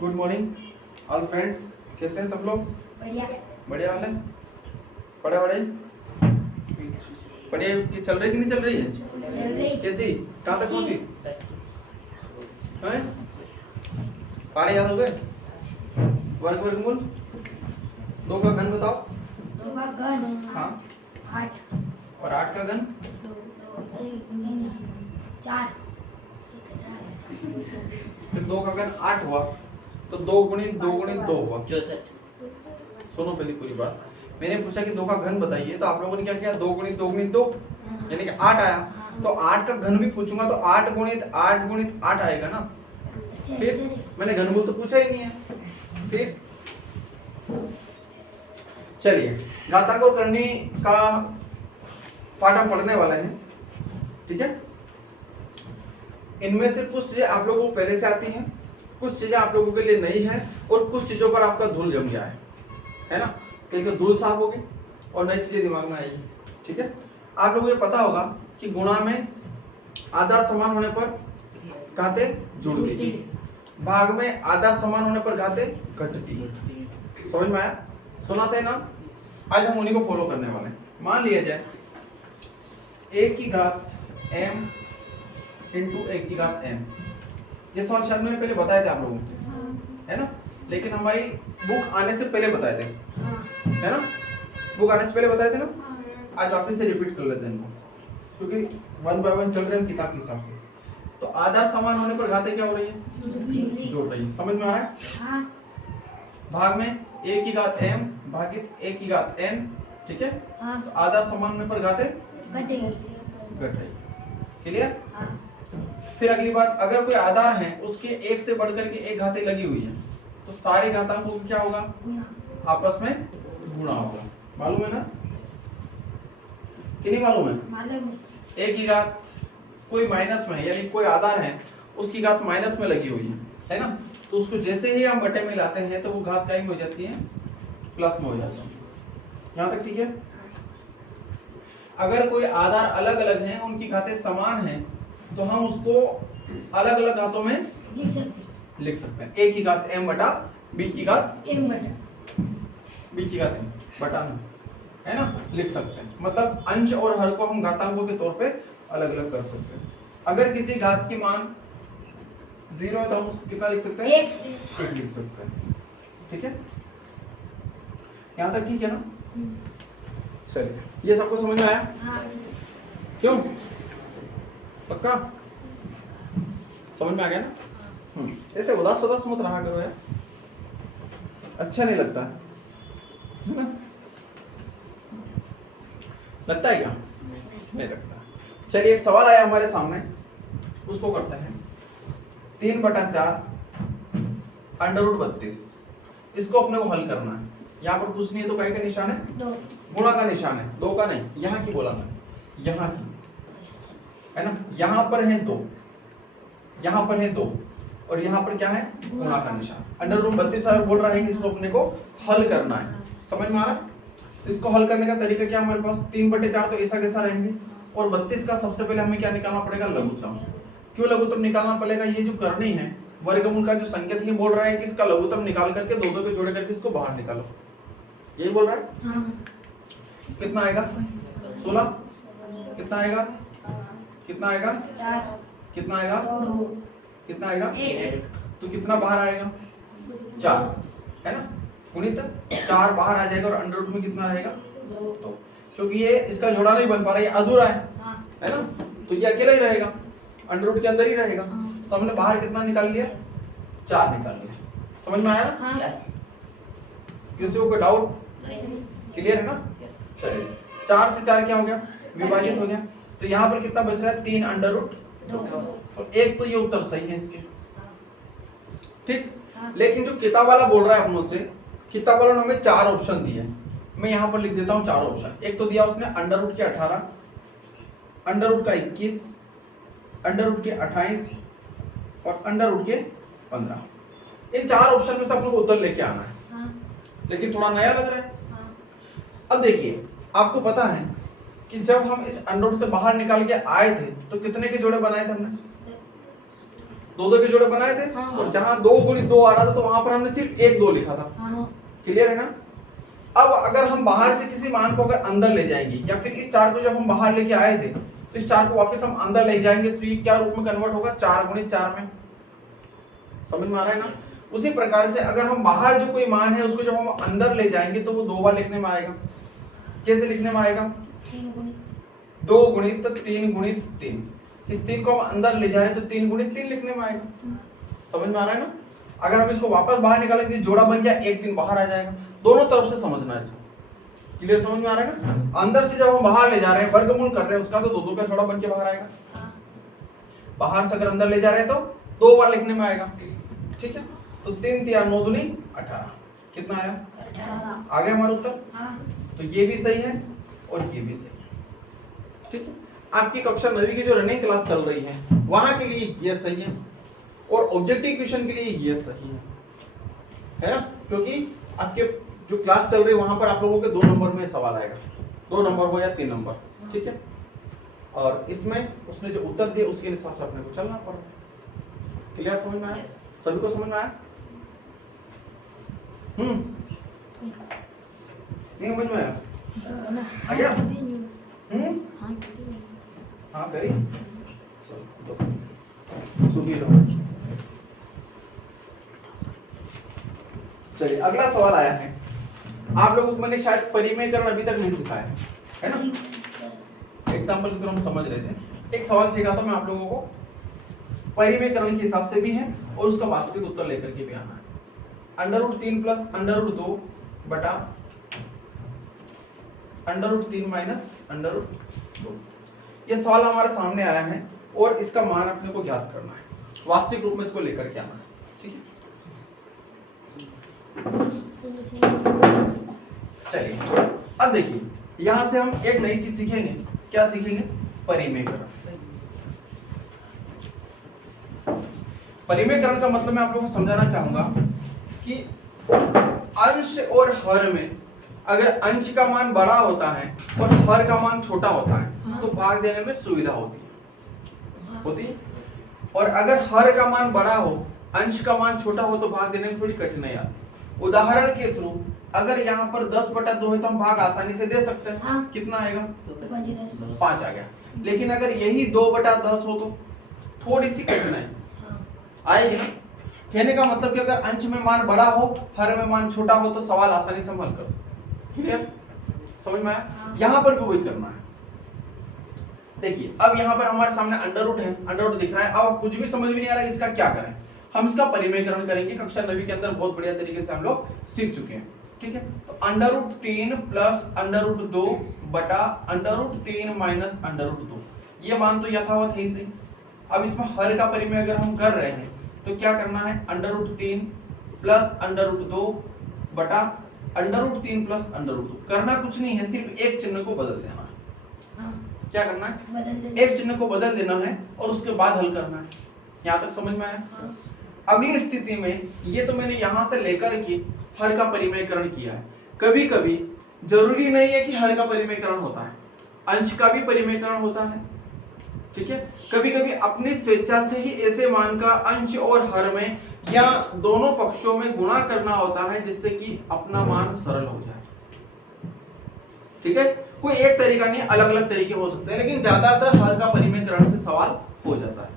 Good morning all friends. कैसे हैं सब लोग? बढ़िया। बढ़िया वाले पढ़ाई वढ़ाई पढ़ाई की चल रही कि नहीं चल रही है? चल रही। कैसी? कहाँ तक पहुंची हैं? पढ़ाई याद हो गए? वर्ग वर्गमूल दो का घन बताओ। दो का घन हाँ 8 और 8 का घन नहीं 4 तो 2 का घन 8 हुआ तो 2 गुणित 2 गुणित 2 हुआ 64। सुनो पहले पूरी बात। मैंने पूछा कि 2 का घन बताइए तो आप लोगों ने क्या किया? 2 गुणित 2 गुणित 2 यानी कि 8 आया। तो 8 का घन भी पूछूंगा तो 8 गुणित 8 आएगा ना। फिर मैंने घनमूल तो पूछा ही नहीं है। फिर चलिए घातांक और करनी का पाठ हम पढ़ने वाले हैं, ठीक है। इनमें से कुछ चीजें आप लोगों को पहले से आती हैं, कुछ चीजें आप लोगों के लिए नई है और कुछ चीजों पर आपका धूल जम गया है ना। क्योंकि धूल साफ होगी और नई चीजें दिमाग में आएगी, ठीक है। आप लोगों को ये पता होगा कि गुणा में आधार समान होने पर घातें जुड़ती, भाग में आधार समान होने पर घातें घटती। समझ में आया? सुना थे ना? आज हम उन्हीं को फॉलो करने वाले हैं। मान लिया जाए a की घात m इंटू a की घात m। ये सवाल शायद मैंने पहले बताया था आप लोगों को, है ना। लेकिन हमारी बुक आने से पहले बताए थे, है ना। बुक आने से पहले बताए थे ना। आज वापस से रिपीट कर लेते हैं इनको, क्योंकि 1 बाय 1 चल रहे हैं किताब के हिसाब से। तो आधार समान होने पर घातें क्या हो रही है? जोड़ रही है। समझ में आ रहा है? हाँ। भाग में a की घात m भागित a की घात n, ठीक है। हाँ। तो आधार समान होने पर घातें घटेगी। घट रही। क्लियर? हाँ। फिर अगली बात, अगर कोई आधार है उसके एक से बढ़कर के एक घातें लगी हुई है तो सारे घातांकों को क्या होगा? आपस में गुणा होगा। मालूम है ना कि नहीं मालूम है? मालूम है। एक की घात कोई माइनस में है, यानी कोई आधार है उसकी घात माइनस में लगी हुई है ना। तो उसको जैसे ही हम बटे में लाते हैं तो वो घात क्या हो जाती है? प्लस में हो जाती है। यहाँ तक ठीक है। अगर कोई आधार अलग अलग हैं, उनकी घातें समान हैं, तो हम उसको अलग अलग घातों में लिख सकते हैं। a की घात m बटा b की घात m बटा b की घात m बटा m, है ना, लिख सकते हैं। मतलब अंश और हर को हम घातांकों के तौर पे अलग अलग कर सकते हैं। अगर किसी घात की मान 0 है तो हम उसको कितना लिख सकते हैं? 1 लिख सकते हैं, ठीक है। यहाँ तक ठीक है ना? चलिए, ये सबको समझ में आया? हाँ। क्यों? पक्का समझ में आ गया ना? ऐसे उदास उदास मत रहा करो यार, अच्छा नहीं लगता है ना। लगता है क्या? नहीं लगता। चलिए एक सवाल आया हमारे सामने, उसको करते हैं। 3/4 √32, इसको अपने को हल करना है। यहाँ पर कुछ नहीं है तो काय का निशान है? 2 गुणा का निशान है, 2 का नहीं, यहाँ की बोला मैं, यहाँ की, है ना। यहाँ पर है 2, यहाँ पर है 2 और यहाँ पर क्या है? गुणा का निशान। √32 बोल रहा है कि इसको अपने को हल करना है। समझ में आ रहा है? इसको हल करने का तरीका क्या हमारे पास? 3/4 तो ऐसा कैसा रहेंगे और 32 का सबसे पहले हमें क्या निकालना पड़ेगा? लघुत्तम। क्यों लघुत्तम निकालना पड़ेगा? ये जो करनी है वर्गमूल का जो संकेत है बोल रहा है कि इसका लघुत्तम निकाल करके दो दो के जोड़े करके इसको बाहर निकालो, यही बोल रहा है। हाँ। कितना आएगा? 16। कितना आएगा? कितना आएगा? 4 कितना आएगा? 2 कितना आएगा? 1 तो कितना बाहर आएगा? 4, है ना। गुणित 4 बाहर आ जाएगा और अंडर रूट में कितना रहेगा? 2 तो क्योंकि ये इसका जोड़ा नहीं बन पा रहा है, ये अधूरा है ना, तो ये अकेला ही रहेगा, अंडर रूट के अंदर ही रहेगा। तो हमने बाहर कितना निकाल लिया? 4 निकाल लिया। समझ में आया? हाँ। यस। किसी को कोई डाउट? नहीं। क्लियर है ना? यस। चलिए 4 से 4 क्या हो गया? विभाजित हो गया। तो यहाँ पर कितना बच रहा है? 3 अंडर रूट 2 और 1, तो ये उत्तर सही है इसके, ठीक। हाँ। लेकिन जो किताब वाला बोल रहा है अपनों से, किताब वालों ने हमें 4 ऑप्शन दिए हैं। मैं यहाँ पर लिख देता हूँ 4 ऑप्शन। एक तो दिया उसने अंडर रूट के 18, अंडर रूट का 21, अंडर रूट के 28 और अंडर रूट के 15। इन 4 ऑप्शन में से आप लोग को उत्तर लेके आना है। हाँ। लेकिन थोड़ा नया लग रहा है। हाँ। अब देखिए, आपको पता है कि जब हम इस अंडर रूट से बाहर निकाल के आए थे तो कितने के जोड़े बनाए थे हमने? दो दो के जोड़े बनाए थे हाँ। और जहां 2 गुणित 2 आ रहा था तो वहां पर हमने सिर्फ 1 2 लिखा था। हाँ। क्लियर है ना? अब अगर हम बाहर से किसी मान को अगर अंदर ले जाएंगे या फिर इस 4 को जब हम बाहर लेके आए थे तो इस 4 को वापस हम अंदर ले जाएंगे तो ये क्या रूप में कन्वर्ट होगा? 4 गुणित 4 में। समझ में आ रहा है ना? उसी प्रकार से अगर हम बाहर जो कोई मान है उसको जब हम अंदर ले जाएंगे तो वो 2 बार लिखने में आएगा। कैसे लिखने में आएगा? 2 गुणित 3 गुणित 3। इस 3 को हम अंदर ले जा रहे हैं तो 3 गुणित 3 लिखने में आएगा। समझ में आ रहा है ना? अगर हम इसको वापस बाहर निकालेंगे जोड़ा बन गया, 1 3 बाहर आ जाएगा। दोनों तरफ से समझना है इसको। क्लियर समझ में आ रहा है ना? अंदर से जब हम बाहर ले जा रहे हैं वर्गमूल कर रहे हैं उसका तो 2 2 का जोड़ा बन के बाहर आएगा। बाहर से अगर अंदर ले जा रहे हैं तो 2 बार लिखने में आएगा। ठीक है, तो 3 3 9 दूनी 18। कितना आया? 18। आ गया हमारा उत्तर। हाँ। तो ये भी सही है और ये भी सही है। ठीक है, आपकी कक्षा 9वीं की जो रनिंग क्लास चल रही है वहां के लिए ये सही है और ऑब्जेक्टिव क्वेश्चन के लिए ये सही है ना? क्योंकि आपके जो क्लास चल रही है वहां पर आप लोगों के 2 नंबर में सवाल आएगा, 2 नंबर हो या 3 नंबर। ठीक है, और इसमें उसने जो उत्तर दिए उसके हिसाब से अपने को चलना पड़ेगा। क्लियर समझ में आया? सभी को समझ में आया? नहीं समझ में आया? आ गया? हाँ करी। चलो सुनिए रहो। चलिए अगला सवाल आया है। आप लोगों को मैंने शायद परिमेयकरण अभी तक नहीं सिखाया है ना? एग्जाम्पल की तरह हम समझ रहे थे। एक सवाल सीखा था मैं आप लोगों को, परिमेयकरण के हिसाब से भी है और उसका वास्तविक उत्तर लेकर के भी आना है। √3 प्लस √2 बटा √3 माइनस √2। ये सवाल हमारे सामने आया है और इसका मान अपने को ज्ञात करना है, वास्तविक रूप में इसको लेकर के आना है। ठीक है, चलिए अब देखिए यहां से हम एक नई चीज सीखेंगे। क्या सीखेंगे? परिमेयकरण। परिमेयकरण का मतलब मैं आप लोगों को समझाना चाहूंगा कि अंश और हर में अगर अंश का मान बड़ा होता है और हर का मान छोटा होता है तो भाग देने में सुविधा होती है। और अगर हर का मान बड़ा हो, अंश का मान छोटा हो तो भाग देने में थोड़ी कठिनाई आती है। उदाहरण के थ्रू अगर यहाँ पर 10/2 है तो हम भाग आसानी से दे सकते हैं। हाँ। कितना आएगा? 5 आ गया। लेकिन अगर यही 2/10 हो तो थोड़ी सी कठिनाई आएगी ना? कहने का मतलब कि अगर अंश में मान बड़ा हो, हर में मान छोटा हो तो सवाल आसानी से हम हल कर सकते हैं। क्लियर समझ में आया? यहाँ पर भी वही करना है। देखिए अब यहाँ पर हमारे सामने अंडर है, अंडर दिख रहा है। अब कुछ भी समझ में नहीं आ रहा है इसका क्या करें। हम इसका परिमेयकरण करेंगे। कक्षा 9वीं के अंदर बहुत बढ़िया तरीके से हम लोग सीख चुके हैं। ठीक है, तो √3 प्लस √2 बटा √3 माइनस √2, ये मान तो यथावत है ही सही। अब इसमें हर का परिमेय अगर हम कर रहे हैं तो क्या करना है? √3 प्लस √2 बटा √3 प्लस √2। करना कुछ नहीं है, सिर्फ एक चिन्ह को बदल देना है। क्या करना है? एक चिन्ह को बदल देना है और उसके बाद हल करना है। यहाँ तक समझ में आया? अगली स्थिति में ये तो मैंने यहां से लेकर के हर का परिमेयकरण किया है। कभी कभी जरूरी नहीं है कि हर का परिमेयकरण होता है, अंश का भी परिमेयकरण होता है। ठीक है, कभी कभी अपनी स्वेच्छा से ही ऐसे मान का अंश और हर में या दोनों पक्षों में गुणा करना होता है जिससे कि अपना मान सरल हो जाए। ठीक है, कोई एक तरीका नहीं, अलग अलग तरीके हो सकते हैं, लेकिन ज्यादातर हर का परिमेयकरण से सवाल हो जाता है।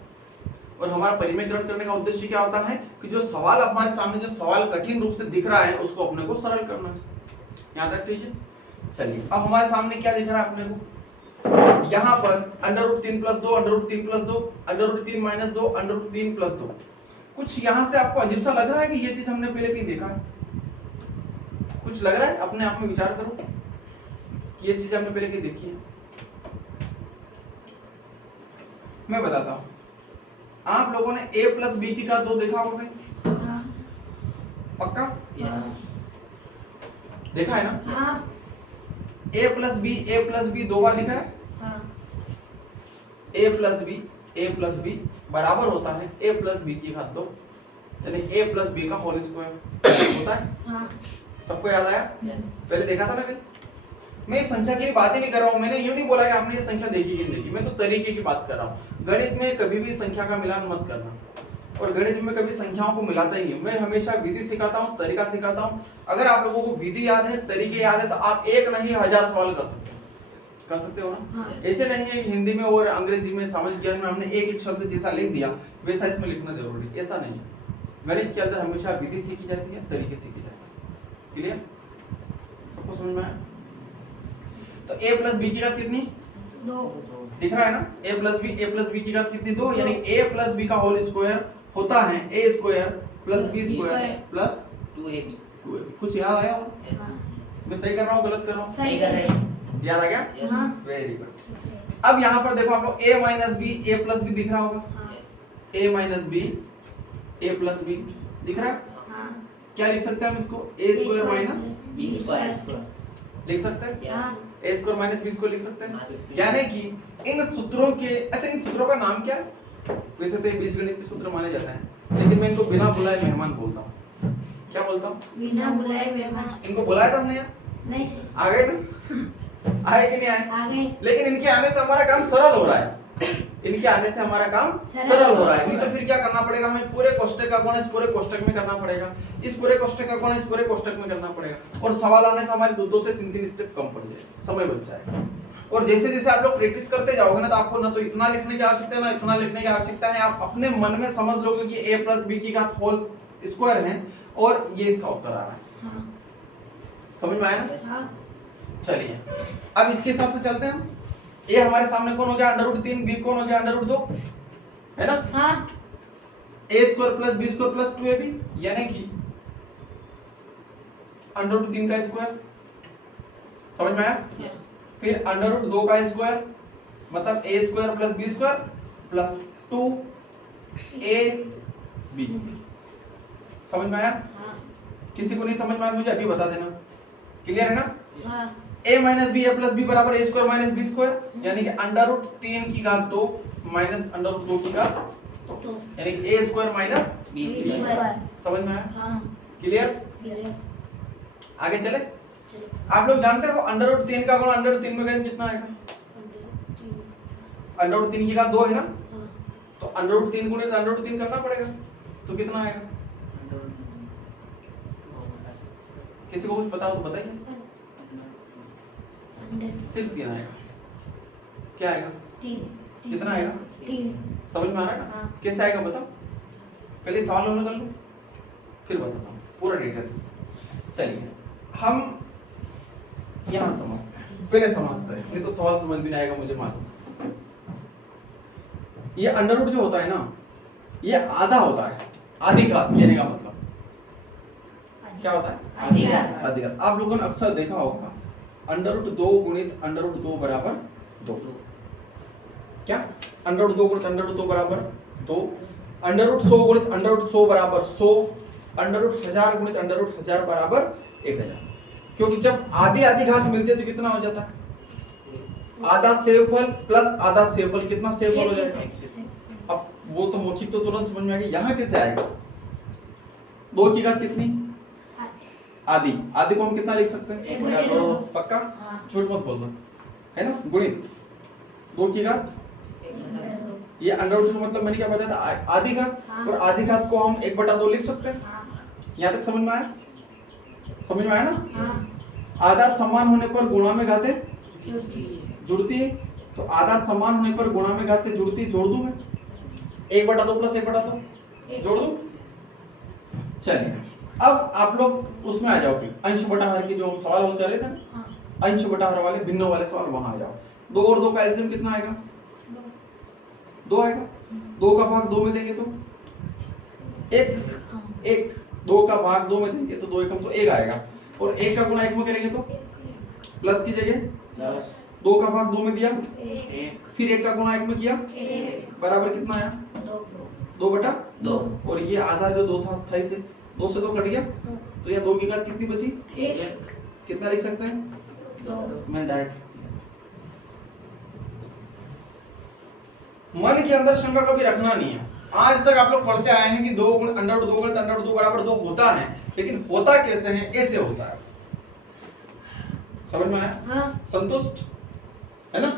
और हमारा परिमेयकरण करने का उद्देश्य क्या होता है कि जो सवाल हमारे सामने जो सवाल कठिन रूप से दिख रहा है उसको अपने को सरल करना है। यहाँ तक ठीक है। चलिए अब हमारे सामने क्या दिख रहा है अपने को? यहाँ पर √3 प्लस 2, √3 प्लस 2, √3 माइनस 2, √3 प्लस 2। कुछ यहाँ से आपको अजीब सा लग रहा है कि ये चीज हमने पहले कहीं देखा है? कुछ लग रहा है? अपने आप में विचार करो, ये चीज हमने पहले कहीं देखी है? मैं बताता हूँ। आप लोगों ने a प्लस बी की घात 2 देखा होगा? पक्का? देखा है ना? a प्लस बी 2 बार लिखा है। a प्लस बी बराबर होता है a प्लस बी की घात 2, यानी a प्लस बी का होल स्क्वायर होता है। सबको याद आया? पहले देखा था ना कहीं? मैं इस संख्या की बात ही नहीं कर रहा हूँ। मैंने यूं नहीं बोला कि आपने ये संख्या देखी कि नहीं देखी, मैं तो तरीके की बात कर रहा हूँ। गणित में कभी भी संख्या का मिलान मत करना। और गणित में कभी संख्याओं को मिलाता ही नहीं। मैं हमेशा विधि सिखाता हूँ, तरीका सिखाता हूँ। अगर आप लोगों को विधि याद है, तरीके याद है, तो आप एक नहीं 1000 सवाल कर सकते हो ना। हाँ। ऐसे नहीं है कि हिंदी में और अंग्रेजी में, सामाजिक ज्ञान में हमने एक एक शब्द जैसा लिख दिया वैसा इसमें लिखना जरूरी, ऐसा नहीं है। गणित के अंदर हमेशा विधि सीखी जाती है, तरीके सीखी जाते हैं। क्लियर? सबको समझ में आया? तो a प्लस बी की घात कितनी? 2 दिख रहा है ना? a प्लस बी की घात कितनी? 2, यानी a प्लस बी का होल स्क्वायर होता है a square plus b square plus 2ab। कुछ याद आया? हाँ। मैं सही कर रहा हूँ, गलत कर रहा हूँ? सही कर रहे हैं। याद आ गया? हाँ। Very good. अब यहाँ पर देखो आप लोग a minus b a plus b दिख रहा होगा। हाँ। a minus b a plus b दिख रहा है? हाँ। क्या लिख सकते हैं हम इसको? a square minus b square. लिख सकते हैं? हाँ। a square minus b square लिख सकते हाँ, हैं। सकते हैं। यानी कि इन सूत्रों के, अच्छा इन सूत्रों का नाम क्या है? वैसे तो ये बीजगणितीय सूत्र माने जाते हैं, लेकिन मैं इनको बिना बुलाए मेहमान बोलता हूँ। क्या बोलता हूँ? बिना बुलाए मेहमान। इनको बुलाया था हमने यार? नहीं। आ गए ना? आए कि नहीं आए? आ गए। लेकिन इनके आने से हमारा काम सरल हो रहा है। इनके आने से हमारा काम सरल हो रहा है। नहीं तो फिर क्या करना पड़ेगा हमें? पूरे कोष्टक का गुणा इस पूरे कोष्टक में करना पड़ेगा, इस पूरे कोष्टक का गुणा इस पूरे कोष्टक में करना पड़ेगा, और सवाल आने से हमारे 2 से 3 स्टेप कम पड़ जाएगा, समय बच जाएगा। और जैसे जैसे आप लोग प्रैक्टिस करते जाओगे ना, तो आपको ना तो इतना लिखने की आवश्यकता है ना इतना लिखने की आवश्यकता है। आप अपने मन में समझ लोगे कि a प्लस बी की घात होल स्क्वायर है और ये इसका उत्तर आ रहा है। हाँ। समझ में आया ना? हाँ। चलिए अब इसके हिसाब से चलते हैं। a हमारे सामने कौन हो गया? √3, b कौन हो गया? √2, है ना? हाँ। a square plus b square plus 2ab, यानी कि √3 का स्क्वायर। समझ में आया? Yes। फिर √2 का स्क्वायर, मतलब a square plus b square plus 2ab। समझ में आया? हाँ। किसी को नहीं समझ में आया मुझे अभी बता देना। क्लियर है ना? हाँ। a minus b a plus b बराबर a square minus b square, यानी कि √3 की घात 2 माइनस √2 की घात 2, यानी कि a square minus b B square. Square. समझ में आया? हाँ। क्लियर? क्लियर। आगे चले। चलो। आप लोग जानते हो √3 का गुणा √3 में करें कितना आएगा? √3 की घात 2 है ना, हाँ। तो √3 गुणित √3 करना पड़ेगा, तो कितना आएगा? किसी को कुछ पता हो तो बताइए। सिर्फ 3 आएगा। क्या आएगा? 3। कितना आएगा? 3। समझ में आ रहा है ना? हाँ। कैसे आएगा बताओ? पहले सवाल हल कर लो, फिर बताता हूँ पूरा डिटेल। चलिए हम यहाँ समझते हैं, पहले समझते हैं, नहीं तो सवाल समझ भी नहीं आएगा मुझे मालूम। ये अंडर रूट जो होता है ना, ये आधा होता है, आधी घात कहने का मतलब क्या होता है? आधी घात। आधी घात। आप लोगों ने अक्सर देखा होगा √2 गुणित √2 बराबर 2। क्या? √2 गुणित √2 बराबर 2, √100 गुणित √100 बराबर 100, √1000 गुणित √1000 बराबर 1000। क्योंकि जब आधी आधी घात मिलती है तो कितना हो जाता है? आधा सेवफल प्लस आधा सेवफल, कितना सेवफल हो जाएगा? अब वो तो मौखिक तो तुरंत समझ में आ गया, यहाँ कैसे आएगा? 2 की घात कितनी? आधी। आधी को हम कितना लिख सकते हैं? 1/2। पक्का? हाँ। झूठ मत बोलना, है ना? गुणित 2 की घात, ये √2 मतलब मैंने क्या बताया था? आधी घात। हाँ। और आधी घात को हम 1/2 लिख सकते हैं। हाँ। यहाँ तक समझ में आया? समझ में आया ना? हाँ। आधार समान होने पर गुणा में घातें जुड़ती जुड़ती है, तो आधार समान होने पर गुणा में घातें जुड़ती है। जोड़ दूं मैं? 1/2 प्लस 1/2 जोड़ दूं? चलिए अब आप लोग उसमें आ जाओ, फिर अंश बटा हर की जो हम सवाल हल कर रहे थे ना, हाँ। अंश बटा हर वाले भिन्न वाले सवाल, वहां आ जाओ। 2 और 2 का एलसीएम कितना आएगा? 2 आएगा। 2 का भाग 2 में देंगे तो 1, 2 का भाग 2 में देंगे तो 2 एकम तो 1 आएगा, और 1 का गुणा 1 में करेंगे तो प्लस की जगह 2 का भाग 2 में दिया, फिर 1 का गुणा 1 में किया, बराबर कितना आया? 2/2। और ये आधार जो 2 था इसे 2 से 2 कट गया, तो ये 2 की घात कितनी बची? कितना लिख सकते हैं? मैं डायरेक्ट मन के अंदर शंका कभी रखना नहीं है। आज तक आप लोग पढ़ते आए हैं कि 2 गुणित √2 गुणित √2 बराबर 2 होता है, लेकिन होता कैसे है? ऐसे होता है। समझ में आया? हाँ। संतुष्ट है ना?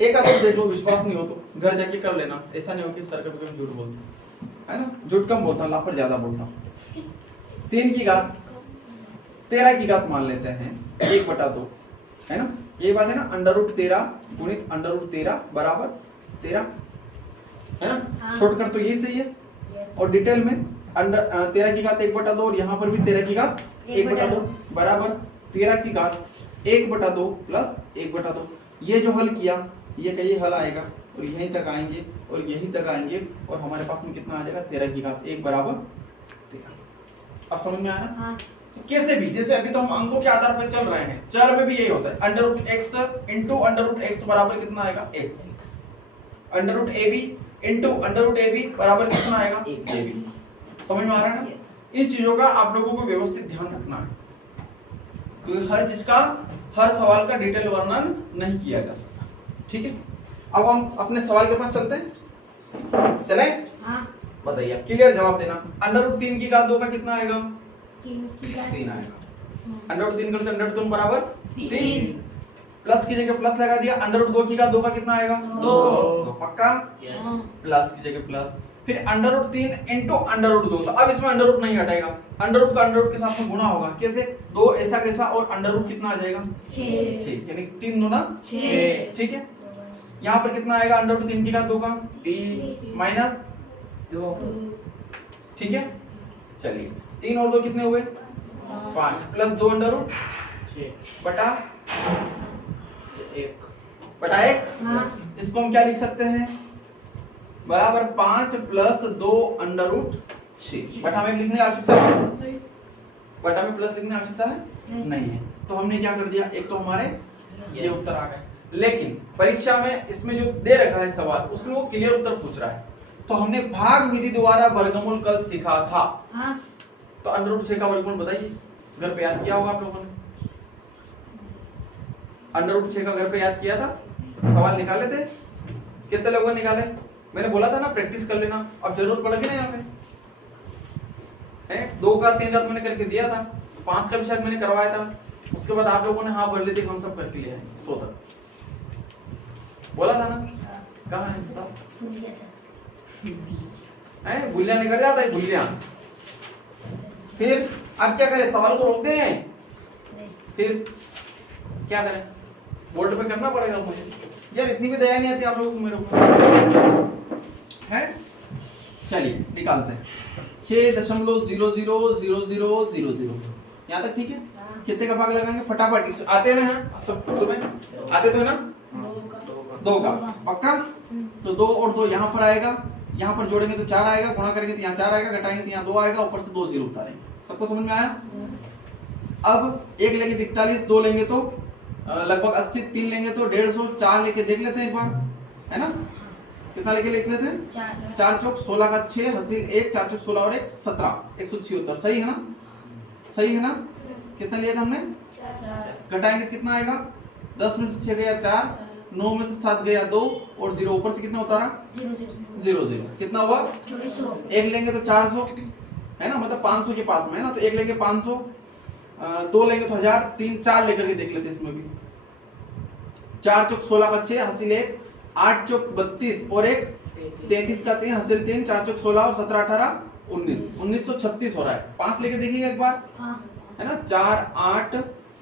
एक आधा देख लो, विश्वास नहीं हो तो घर जाके कर लेना, ऐसा नहीं हो कि सर कभी कभी झूठ बोलते। है ना, झूठ कम बोलता हूँ, लाफड़ ज्यादा बोलता हूँ। 3 की घात 13 की घात मान लेते हैं 1/2, है ना, ये बात है ना। √13 गुणित √13 बराबर 13, है ना। हाँ। शॉर्टकट तो यही सही है। और डिटेल में 13 की घात 1/2 और यहाँ पर भी 13 की घात 1/2 बराबर 13 की घात 1/2 प्लस 1/2। ये जो हल किया ये का ये हल आएगा और यहीं तक आएंगे और यहीं तक आएंगे और हमारे पास में कितना आ जाएगा 13 की घात 1 बराबर 13। अब समझ में आया ना। हाँ। कैसे भी, जैसे अभी तो हम अंकों के आधार पर चल रहे हैं, चर में भी यही होता है। √x इंटू √x बराबर कितना आएगा x, √ab इंटू √ab बराबर कितना आएगा ab। समझ में आ रहा है ना। इन चीजों का आप लोगों को व्यवस्थित ध्यान रखना है, क्योंकि हर चीज का, हर सवाल का डिटेल वर्णन नहीं किया जा सकता। ठीक है, अब हम अपने सवाल के पास चलते हैं। चले, हाँ। बताइए, क्लियर जवाब देना। √3 की घात 2 का कितना आएगा 3 की घात 3 आएगा। √3 कर √3 बराबर 3, 3 प्लस की जगह प्लस लगा दिया। √2 की घात 2 का कितना आएगा 2 पक्का, yes प्लस की जगह प्लस, फिर √3 इंटू √2। तो अब इसमें अंडर रूट नहीं हटेगा, अंडर रूट का अंडर रूट के साथ में गुणा होगा। कैसे, 2 ऐसा कैसा और अंडर रूट कितना आ जाएगा 6 6, यानी 3 दूना 6। ठीक है। यहाँ पर कितना आएगा √3 की घात 2 का 3 माइनस 2 ठीक है। चलिए 3 और 2 कितने हुए 5 प्लस 2 अंडर रूट 6 बटा 1 बटा 1। हाँ। इसको हम क्या लिख सकते हैं बराबर 5 प्लस 2 अंडर रूट 6। बटा में लिखने की आवश्यकता है, बटा में प्लस लिखने की आवश्यकता है नहीं है। तो हमने क्या कर दिया, एक तो हमारे ये उत्तर आ गए। लेकिन परीक्षा में इसमें जो दे रखा है सवाल, उसमें वो क्लियर उत्तर पूछ रहा है। तो हमने भाग विधि द्वारा वर्गमूल कल सीखा था। हाँ। तो अंडर रूट 6 का वर्गमूल बताइए, घर पे याद किया होगा आप लोगों ने। अंडर रूट 6 का घर पे याद किया था, सवाल निकाले थे, कितने लोगों ने निकाले। मैंने बोला था ना प्रैक्टिस कर लेना, अब जरूरत पड़ेगी ना यहाँ पे है। 2 का 3 का मैंने करके दिया था, 5 का भी शायद मैंने करवाया था। उसके बाद आप लोगों ने हाँ भर ली थी, हम सब करके लिए हैं 100 तक बोला था ना। कहाँ है बताओ, है गुलिया निकल जाता है गुलिया। फिर अब क्या करें, सवाल को रोक दें, फिर क्या करें, बोर्ड पे करना पड़ेगा मुझे। यार इतनी भी दया नहीं आती आप लोगों को मेरे ऊपर है। चलिए निकालते हैं 6.000000। यहाँ तक ठीक है। कितने का भाग लगाएंगे फटाफट, आते हैं ना सब तुम्हें, आते तो है ना 2 का पक्का। तो 2 और 2 यहाँ पर आएगा, यहाँ पर जोड़ेंगे तो 4 आएगा, गुणा करेंगे तो यहाँ 4 आएगा, घटाएंगे तो यहाँ 2 आएगा, ऊपर से 2 जीरो उतारेंगे। सबको समझ में आया। अब 1 लेंगे 41, 2 लेंगे तो लगभग 80, 3 लेंगे तो 150, 4 लेके देख लेते हैं एक बार, है ना। कितना लेके लिख लेते हैं 4 चौक 16 का 6 हसील 1, 4 चौक 16 और 1 17, 176। सही है ना, सही है ना। कितना लिया था हमने, घटाएंगे कितना आएगा, 10 में से 6 गया 4, 9 में से 7 गया 2 और 0 ऊपर से कितना उतारा 0 0। कितना हुआ 1 लेंगे तो 400 है ना, मतलब 500 के पास में है ना। तो 1 लेंगे 500, 2 लेंगे तो 1000, 3 4 लेकर के देख लेते इसमें भी। 4 चौक 16 का 6 हसील 1, 8 चौक 32 और 1 33 का 3 हसील 3, 4 चौक 16 और 17 18 19, 1936 हो रहा है। 5 लेके देखिएगा एक बार, है ना। 4 8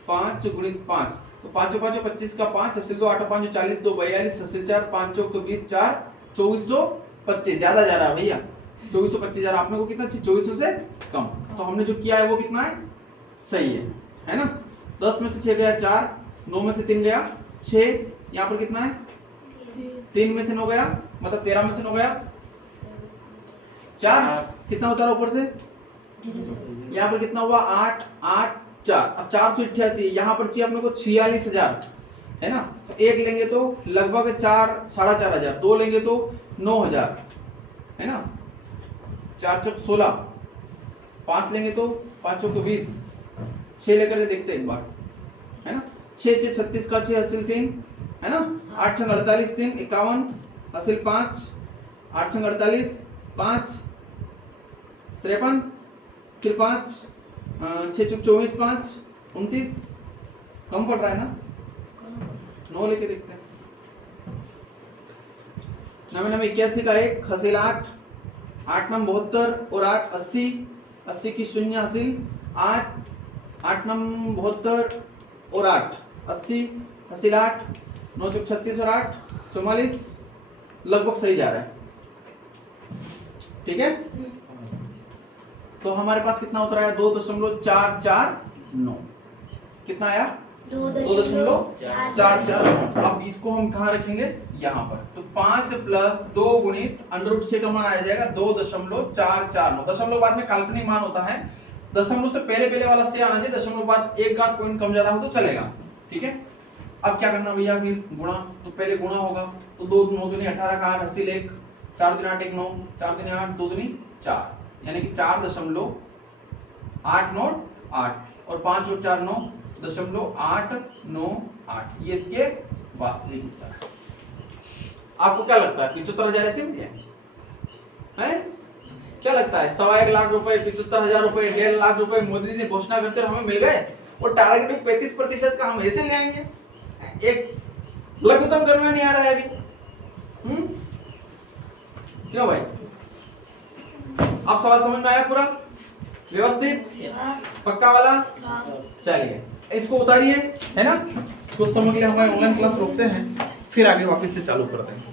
5 गुणित 5, तो 5 5 25 का 5 हसील 2, 8 5 40, 2 42 हसील 4, 5 चौक 20 4 2425। ज्यादा जा रहा है भैया, 2425 जा रहा है। आपने को कितना चाहिए 2400 से कम। तो हमने जो किया है वो कितना है, सही है ना। 10 में से 6 गया 4, 9 में से 3 गया 6, यहाँ पर कितना है 3 में से 9 गया, मतलब 13 में से 9 गया 4, कितना होता है ऊपर से, यहाँ पर कितना हुआ 8 8 4। अब 488, यहाँ पर चाहिए अपने को 46,000 है ना। तो 1 लेंगे तो लगभग 4 साढ़े 4 हजार, 2 लेंगे तो 9,000 है ना। 4 चौक 16, 5 लेंगे तो 5 चौक 20, 6 लेकर के देखते हैं एक बार, है ना। 6 6 36 का 6 हसील 3 है ना। 8 6 48 3 51 हसील 5, 8 6 48 5 53, फिर 5 6 चौक 24 5 29। कम पड़ रहा है ना, 9 लेके देखते हैं। 9 9 81 का 1 हसील 8 8 नम 72 और 8 80, 80 की शून्य हासिल 8, 8 नम 72 और 8 80 हासिल 8, 9 चौक 36 और 8 44, लगभग सही जा रहा है। ठीक है, तो हमारे पास कितना उतरा है 2.449, कितना आया 2.449। अब इसको हम कहाँ रखेंगे, यहाँ पर। तो 5 प्लस 2 गुणित √6 का मान आ जाएगा 2.449। दशमलव बाद में काल्पनिक मान होता है, दशमलव से पहले वाला से आना चाहिए, दशमलव बाद एक आध पॉइंट कम ज्यादा हो तो चलेगा। ठीक है, अब क्या करना भैया, फिर गुणा, तो पहले गुणा होगा, तो 2 9 दूनी 18 का 8 हासिल 1, 4 दूनी 8 1 9, 4 दूनी 8 2 दूनी 4, यानी कि 4.898 और 5 और 4 9.898, ये इसके वास्तविक उत्तर है। आपको क्या लगता है 75,000 ऐसे मिल जाए हैं? क्या लगता है 1.25 लाख रुपए, 75,000 रुपए, 1.5 लाख रुपए मोदी जी घोषणा करते हुए हमें मिल गए और टारगेट 35% का हम ऐसे ले आएंगे? एक लघुत्तम करना नहीं आ रहा है अभी। क्यों भाई, आप सवाल समझ में आया पूरा व्यवस्थित पक्का वाला? चलिए इसको उतारिए, है ना। कुछ समय के लिए हमारे ऑनलाइन क्लास रोकते हैं, फिर आगे वापस से चालू करते हैं।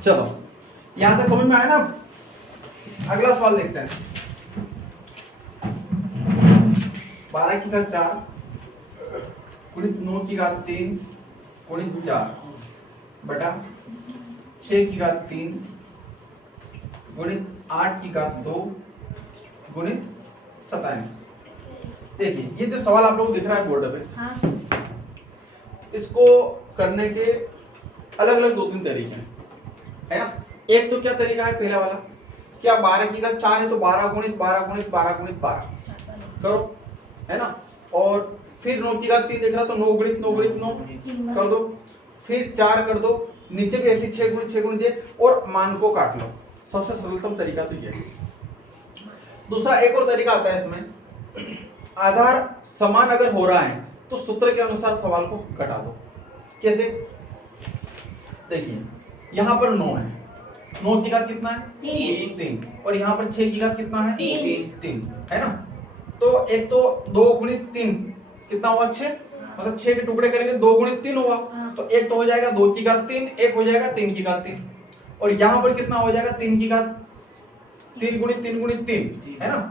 चलो यहां तक समझ में आया ना। अगला सवाल देखते हैं। 12 की घात 4 गुणित 9 की घात 3 गुणित 4 बटा 6 की घात 3 गुणित 8 की घात 2 गुणित 27। देखिए ये जो सवाल आप लोगों को दिख रहा है बोर्ड पे, हाँ। इसको करने के अलग अलग 2-3 तरीके हैं, है ना। एक तो क्या तरीका है, पहला वाला, क्या 12 की घात 4 है तो 12 गुणित 12 गुणित 12 गुणित 12 करो, है ना। और फिर 9 की घात 3 देख रहा तो 9 गुणित 9 गुणित 9 कर दो, फिर 4 कर दो, नीचे भी ऐसी 6 गुणित 6 गुणित और मान को काट लो। सबसे सरलतम तरीका तो ये है। दूसरा एक और तरीका आता है इसमें, आधार समान अगर हो रहा है तो सूत्र के अनुसार सवाल को घटा दो। कैसे, देखिए यहां पर 9 है, 9 की घात कितना है 3 और यहाँ पर 6 की घात कितना है 3, है ना। तो एक तो 2 गुणित 3 कितना हुआ 6, मतलब 6 के टुकड़े करेंगे 2 गुणित 3 हुआ, तो एक तो हो जाएगा 2 की घात 3, एक हो जाएगा 3 की घात 3, और यहाँ पर कितना हो जाएगा 3 की घात 3 गुणित 3 गुणित 3, है ना।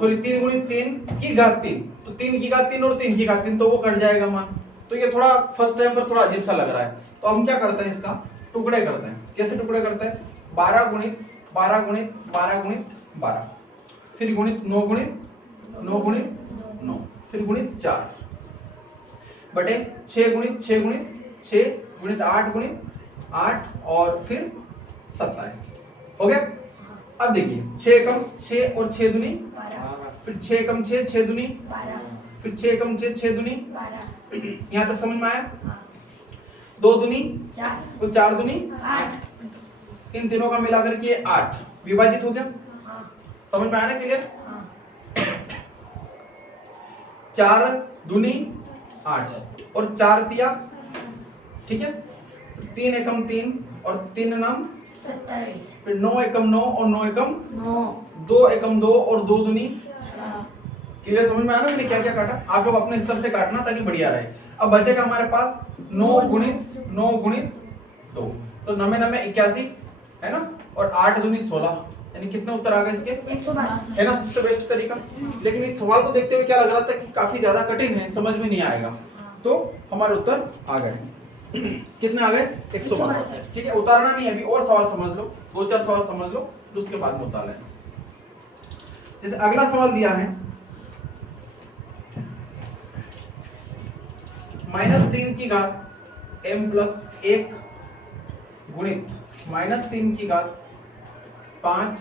सॉरी 3 गुणित 3 की घात 3, तो 3 की घात 3 और 3 की घात 3, तो वो कट जाएगा मान। तो ये थोड़ा फर्स्ट टाइम पर थोड़ा अजीब सा लग रहा है, तो हम क्या करते हैं, इसका टुकड़े करते हैं। कैसे टुकड़े करते हैं, 12 गुणित 12 गुणित 12 गुणित 12, फिर गुणित 9 गुणित 9 गुणित 9, फिर गुणित 4 बटे 6 गुणित 6 गुणित 6 गुणित 8 गुणित 8 और फिर 27। हो गया। अब देखिए 6 कम 6 और 6 दूनी, फिर 6 कम 6 6 दूनी, फिर 6 कम 6 6 दूनी, यहाँ तक समझ में आया। 2 दूनी 4 और 4 दूनी 8, इन तीनों का मिलाकर के 8 विभाजित हो गया। समझ में आया ना क्लियर। 4 दूनी 8 और 4 तिया, ठीक है, 3 एकम 3 और 3 नम 27, फिर 9 एकम 9 और 9 एकम 9, 2 एकम 2 और 2 दूनी। 4, क्लियर, समझ में आया ना मैंने क्या क्या काटा। आप लोग अपने स्तर से काटना ताकि बढ़िया रहे। अब बचेगा हमारे पास 9 गुणित 9 गुणित 2, तो 9 9 81, है ना, और 8 दूनी 16, यानी कितने उत्तर आ गए इसके, 112, है ना। सबसे बेस्ट तरीका। लेकिन इस सवाल को देखते हुए क्या लग रहा था कि काफी ज्यादा कठिन है, समझ में नहीं आएगा, तो हमारे उत्तर आ गए। कितने आ गए 162। ठीक है, उतारना नहीं है अभी, और सवाल समझ लो, 2-4 सवाल समझ लो, फिर उसके बाद में उतार लेना। जैसे अगला सवाल दिया है -3 की घात m प्लस 1 गुणित -3 की घात 5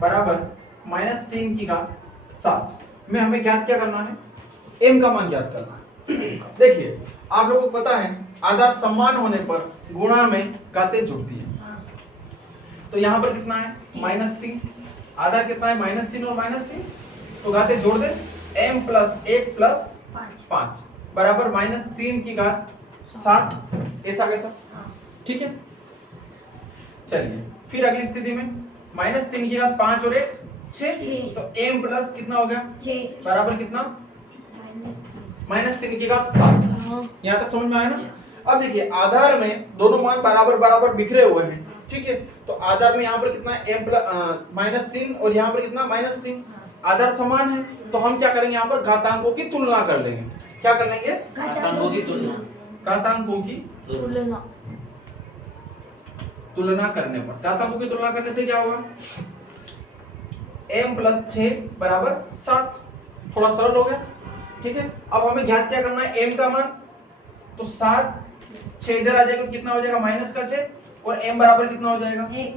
बराबर -3 की घात 7 में हमें ज्ञात क्या करना है, m का मान ज्ञात करना है। देखिए आप लोगों को पता है आधार समान होने पर गुणा में घातें जुड़ती है, तो यहाँ पर कितना है -3, आधार कितना है -3 और -3, तो घातें जोड़ दे, m प्लस 1 प्लस 5 बराबर -3 की घात 7, ऐसा कैसा, हाँ। ठीक है। चलिए फिर अगली स्थिति में -3 की घात 5 और 1 6, छः। तो m प्लस कितना हो गया 6 बराबर कितना -3 की घात 7। हाँ। यहाँ तक समझ में आया ना। अब देखिए आधार में दोनों मान बराबर बराबर बिखरे हुए हैं, ठीक है। तो आधार में यहाँ पर कितना है m प्लस -3 और यहाँ पर कितना -3, आधार समान है। तो हम क्या करेंगे, यहाँ पर घातांकों की तुलना कर लेंगे। क्या कर लेंगे, घातांकों की तुलना। घातांकों की तुलना। तुलना करने पर, घातांकों की तुलना करने से क्या होगा, m प्लस 6 बराबर 7, थोड़ा सरल हो गया, ठीक है। अब हमें ज्ञात क्या करना है, m का मान, तो 7 6 इधर आ जाएगा तो कितना हो जाएगा -6 और m बराबर कितना हो जाएगा, 1।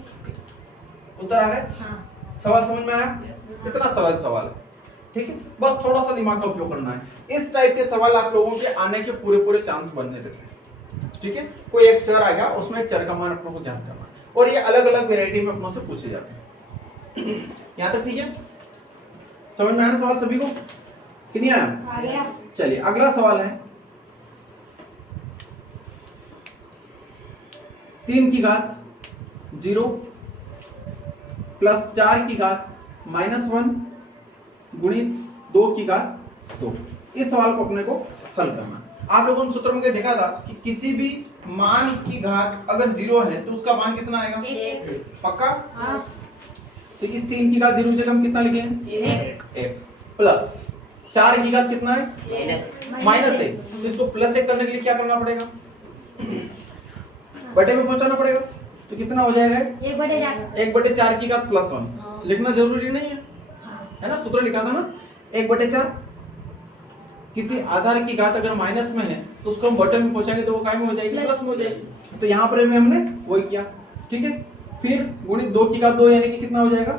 उत्तर आ गया। हाँ। सवाल समझ में आया, कितना सरल सवाल है, ठीक है। बस थोड़ा सा दिमाग का उपयोग करना है। इस टाइप के सवाल आप लोगों के आने के पूरे चांस बनने रहते हैं, ठीक है। कोई एक चर आ गया, उसमें चर का मान अपनों को ज्ञात करना है, और ये अलग अलग वेरायटी में अपनों से पूछे जाते हैं। यहाँ तक ठीक है, समझ में आया ना सवाल सभी को कि नहीं आया। आ गया। चलिए अगला सवाल है 3 की घात 0 प्लस 4 की घात -1 गुणित 2 की घात 2। इस सवाल को अपने को हल करना। आप लोगों ने सूत्र में क्या देखा था कि किसी भी मान की घात अगर 0 है तो उसका मान कितना आएगा, 1। पक्का। हाँ। तो इस 3 की घात 0 जगह हम कितना लिखें, 1 प्लस 4 की घात कितना है -1, तो इसको +1 करने के लिए क्या करना पड़ेगा, बटे में पहुंचाना पड़ेगा। तो कितना हो जाएगा, 1/4। 1/4 की घात +1। हाँ। लिखना जरूरी नहीं है, हाँ। है ना, सूत्र लिखा था ना 1/4। किसी आधार की घात अगर माइनस में है तो उसको हम बटे में पहुंचाएंगे तो वो काय में हो जाएगी, प्लस में हो जाएगी। तो यहाँ पर भी हमने वही किया, ठीक है। फिर गुणित 2 की घात 2 यानी कि कितना हो जाएगा,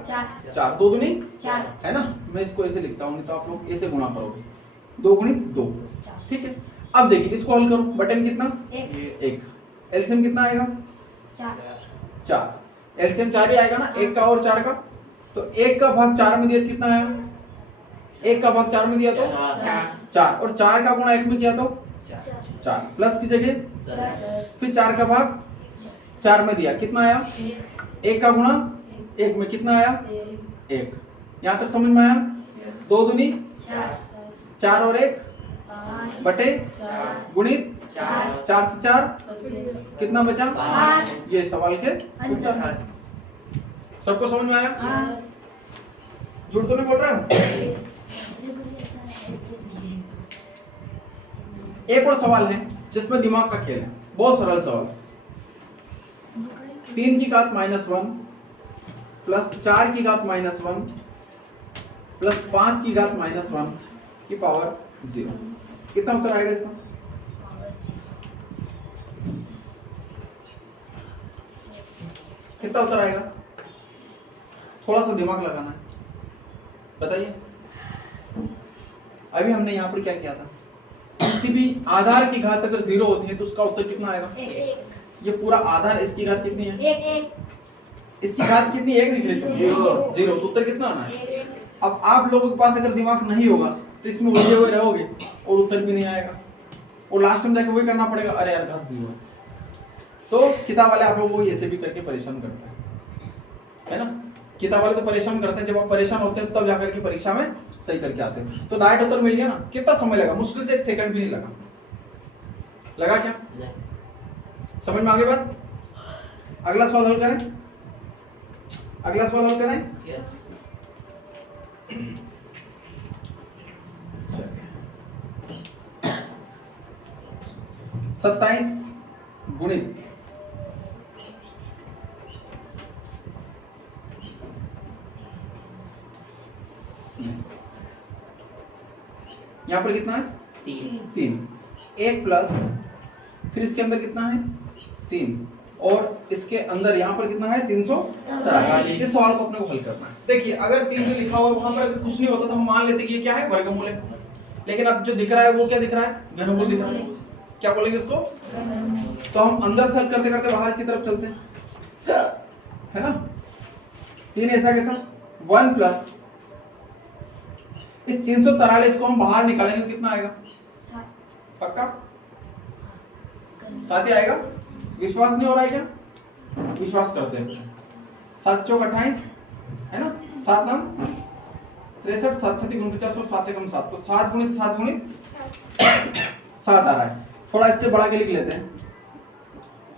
4 2 दूनी 4। है ना। मैं इसको ऐसे लिखता हूँ, नहीं तो आप लोग ऐसे गुणा करोगे, 2 गुणित 2, ठीक है। अब देखिए इसको हल करो, बटे में कितना 1, एलसीएम कितना आएगा 4, एलसीएम 4 ही आएगा ना, 1 का और 4 का। तो 1 का भाग 4 में दिया तो कितना आया, 1 का भाग 4 में दिया तो 4, और 4 का गुणा 1 में किया तो 4, प्लस की जगह फिर 4 का भाग 4 में दिया कितना आया, 1 का गुणा 1 में कितना आया 1। यहाँ तक समझ में आया। 2 दूनी 4 और 1 बटे गुणित 4 से 4 कितना बचा, 5। ये सवाल के उत्तर। सबको समझ में आया, झूठ तो नहीं बोल रहा हूं। एक और सवाल है जिसमें दिमाग का खेल है, बहुत सरल सवाल। 3 की घात -1 प्लस 4 की घात -1 प्लस 5 की घात -1 की पावर 0, कितना उत्तर आएगा इसका, कितना उत्तर आएगा, थोड़ा सा दिमाग लगाना है, बताइए। अभी हमने यहाँ पर क्या किया था, किसी भी आधार की घात अगर 0 होती है तो उसका उत्तर कितना आएगा, 1। ये पूरा आधार, इसकी घात कितनी है, 1। इसकी घात कितनी, 1 दिख रही है, 0, तो उत्तर कितना आना है। अब आप लोगों के पास अगर दिमाग नहीं होगा तो इसमें उलझे हुए रहोगे और उत्तर भी नहीं आएगा, और लास्ट में जाके वही करना पड़ेगा, अरे यार घात 0। तो किताब वाले आप लोगों को ऐसे भी करके परेशान करते हैं, है ना। किताब वाले तो परेशान करते हैं, जब आप परेशान होते हैं तब जाकर के परीक्षा में सही करके आते हैं। तो डायरेक्ट उत्तर मिल गया ना, कितना समय लगा, मुश्किल से 1 सेकंड भी नहीं लगा क्या, समझ में आ गई बात। अगला सवाल हल करें, अगला सवाल हल करें। 27 गुणित यहाँ पर कितना है 3, 1 प्लस फिर इसके अंदर कितना है 3, और इसके अंदर यहाँ पर कितना है 343। इस सवाल को अपने को हल करना है। देखिए अगर 3 जो लिखा हुआ वहां पर अगर कुछ नहीं होता तो हम मान लेते कि ये क्या है, वर्गमूल है। लेकिन अब जो दिख रहा है वो क्या दिख रहा है, घनमूल दिख रहा है। क्या बोलेंगे इसको, तो हम अंदर से हल करते करते बाहर की तरफ चलते हैं, है ना। 3 ऐसा कैसा 1 प्लस इस 343 को हम बाहर निकालेंगे कितना आएगा, पक्का? साथ ही आएगा? विश्वास नहीं हो रहा है क्या? विश्वास करते हैं। 7 चौक 28 है ना, 7 नाम 63, 7 7 49 और 7 एकम 7, तो 7 गुणित 7 गुणित 7 आ रहा है। थोड़ा इसके बढ़ा के लिख लेते हैं,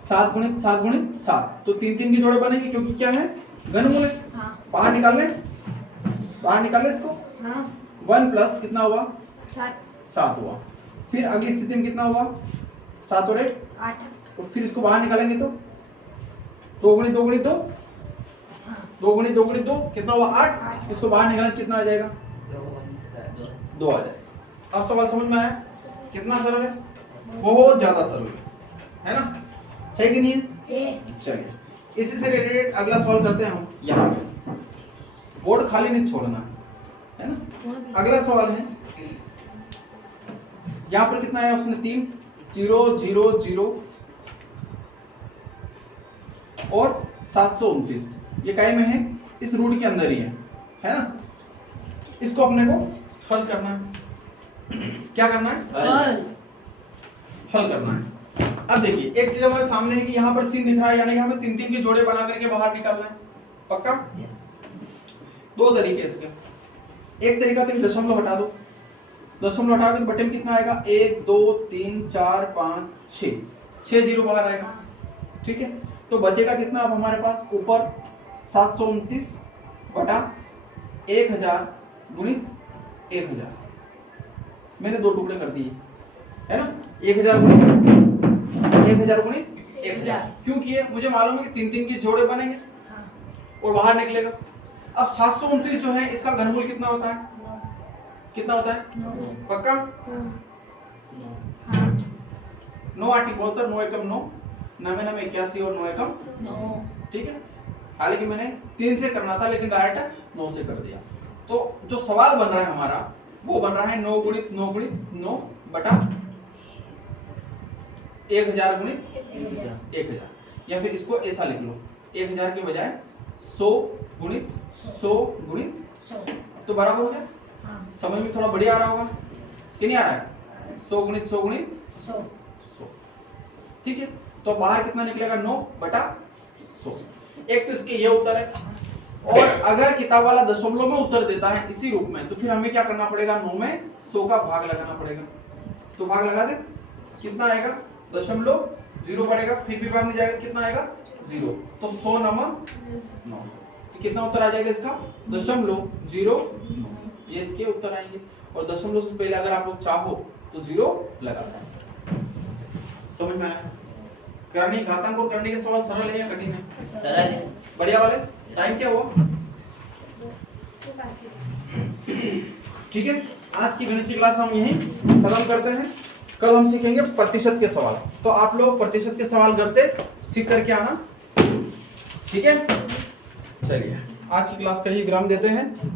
7 गुणित 7 गुणित 7, तो 3 3 की जोड़े बनेगी क्योंकि क्या है, घनमूल है। हाँ बाहर निकाल लें, बाहर निकाल लें इसको। हाँ 1 प्लस कितना हुआ, 7 हुआ। फिर अगली स्थिति में कितना हुआ, 7 और 1, 8 तो फिर इसको बाहर निकालेंगे तो 2 गुणित 2 गुणित 2, हाँ 2 गुणित 2 गुणित 2 कितना हुआ, 8। इसको बाहर निकालें कितना आ जाएगा, 2 आ जाएगा। अब सवाल समझ में आया? कितना सरल है, बहुत ज्यादा सरल है ना, है कि नहीं है? ए चलिए इसी से रिलेटेड अगला सवाल करते हैं हम। यहाँ पे बोर्ड खाली नहीं छोड़ना है ना। अगला सवाल है, यहाँ पर कितना है उसने 3, 0 0 0 और 729, ये काय में है, इस रूट के अंदर ही है ना। इसको अपने को हल करना है। क्या करना है, हल करना है। अब देखिए एक चीज हमारे सामने है कि यहाँ पर 3 दिख रहा है, यानी कि हमें 3 3 के जोड़े बना करके बाहर निकालना है। पक्का? दो तरीके इसके। एक तरीका तो दशमलव हटा दो, दशमलव हटा के बटे में कितना आएगा, 1 2 3 4 5 6, 6 जीरो बाहर आएगा। ठीक है, तो बचेगा कितना अब हमारे पास, ऊपर 729 बटा 1000 गुणित 1000, मैंने 2 टुकड़े कर दिए है ना। 1000 गुणित 1000, क्यों किए, मुझे मालूम है कि 3 3 के जोड़े बनेंगे हाँ और बाहर निकलेगा। अब 729 जो है इसका घनमूल कितना होता है, 9 कितना होता है, 9 पक्का? हाँ 9 8 72, 9 एकम 9, 9 9 81 और 9 एकम 9 ठीक है। हालांकि मैंने 3 से करना था लेकिन डायरेक्ट 9 से कर दिया। तो जो सवाल बन रहा है हमारा वो बन रहा है 9 गुणित 9 गुणित 9 बटा 1000 गुणित 1000, या फिर इसको ऐसा लिख लो, 1000 के बजाय 100 गुणित 100 गुणित 100 तो बराबर हो गया। हाँ समझ में थोड़ा बढ़िया आ रहा होगा कि नहीं आ रहा है, 100 गुणित 100 गुणित 100 100। ठीक है, तो बाहर कितना निकलेगा, 9 बटा 100। एक तो इसके ये उत्तर है, और अगर किताब वाला दशमलव में उत्तर देता है इसी रूप में तो फिर हमें क्या करना पड़ेगा, 9 में 100 का भाग लगाना पड़ेगा। तो भाग लगा दे, कितना आएगा, दशमलव 0 पड़ेगा, फिर भी भाग नहीं जाएगा, कितना आएगा 0, तो 100 नमक 900, तो कितना उत्तर आ जाएगा इसका, दशमलव 0 ये इसके उत्तर आएंगे। और दशमलव से पहले अगर आप लोग चाहो तो 0 लगा सकते। समझ में आया? करनी घातांक और करने के सवाल सरल है या कठिन है? सरल है। बढ़िया वाले। टाइम क्या हुआ? ठीक है, आज की गणित की क्लास हम यहीं खत्म करते हैं। कल हम सीखेंगे प्रतिशत के सवाल, तो आप लोग प्रतिशत के सवाल घर से सीख करके आना। ठीक है, चलिए आज की क्लास का ही विराम देते हैं।